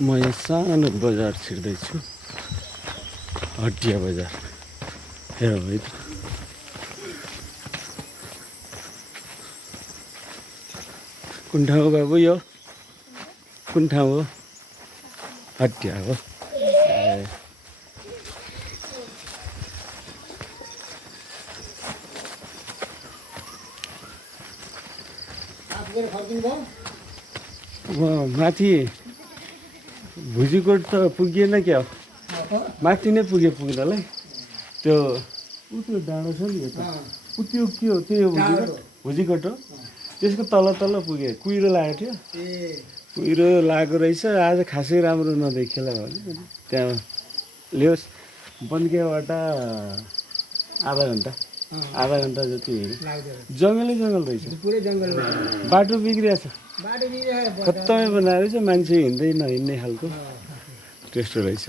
म यहाँ सानो बजार छिर्दैछु, हटिया बजार। हेर है त, कुन ठाउँ हो बाबु यो? कुन ठाउँ हो? हटिया हो। ए, माथि भुजीकोट त पुगिएन क्या? माथि नै पुग्नलाई त्यो त्यो डाँडो छ नि यता, त्यो के हो? त्यही हो भुजीकोट? भुजीकोट हो। त्यसको तल तल पुगे, कुहिरो लागेको थियो। कुहिरो लागेको रहेछ। आज खासै राम्रो नदेखिएला भने त्यहाँ ल्याओस्। बन्केबाट आधा घन्टा जति जङ्गलै जङ्गल रहेछ, पुरै जङ्गल। बाटो बिग्रिएको छ, खत्तमै बनाएर चाहिँ मान्छे हिँड्दै नहिँड्ने खालको त्यस्तो रहेछ।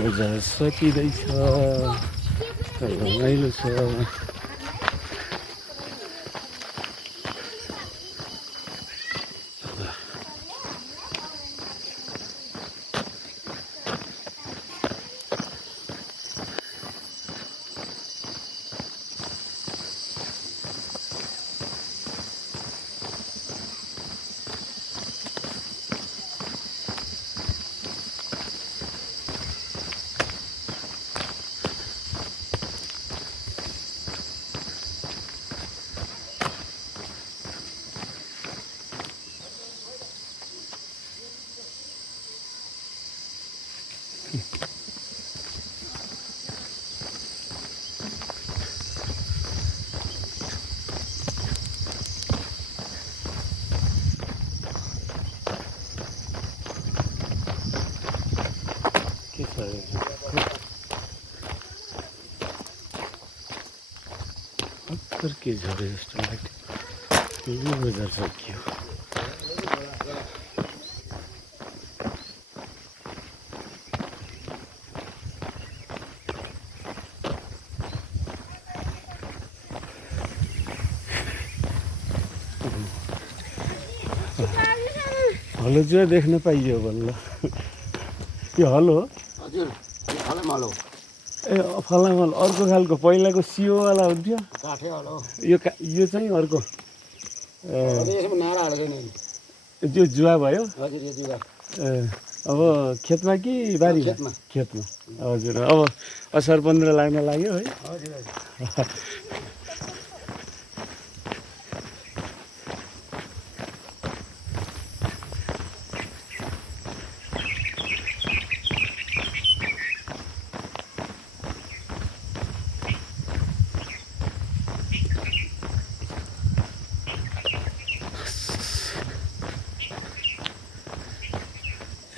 बजार सकिँदैछ, रमाइलो छ। अत्तर के झरे जस्तो लाग्यो। यो बजार सकियो। हलो चाहिँ देख्न पाइयो बल्ल। यो हलो हो? हजुर, फलामल हो। ए फलामल अर्को खालको, पहिलाको सियोवाला हुन्थ्यो। काठे हलो यो चाहिँ अर्को। यसमा नारा हाल्दैन नि। त्यो जुवा भयो। हजुर, यो जुवा। अब खेतमा कि बारीमा? खेतमा। हजुर, अब असार 15 लाग्न लाग्यो है। हजुर हजुर।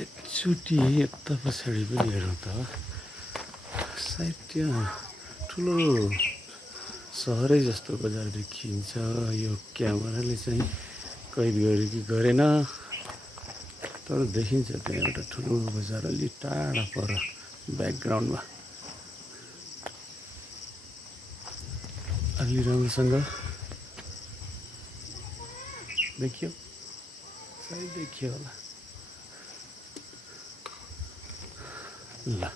एकचोटि यता पछाडि पनि हेरौँ त। सायद त्यहाँ ठुलो सहरै जस्तो बजार देखिन्छ। यो क्यामेराले चाहिँ कैद गर्यो कि गरेन, तर देखिन्छ त्यहाँ एउटा ठुलो बजार अलि टाढा पर ब्याकग्राउन्डमा। अलि राम्रोसँग देखियो, सायद देखियो होला। ल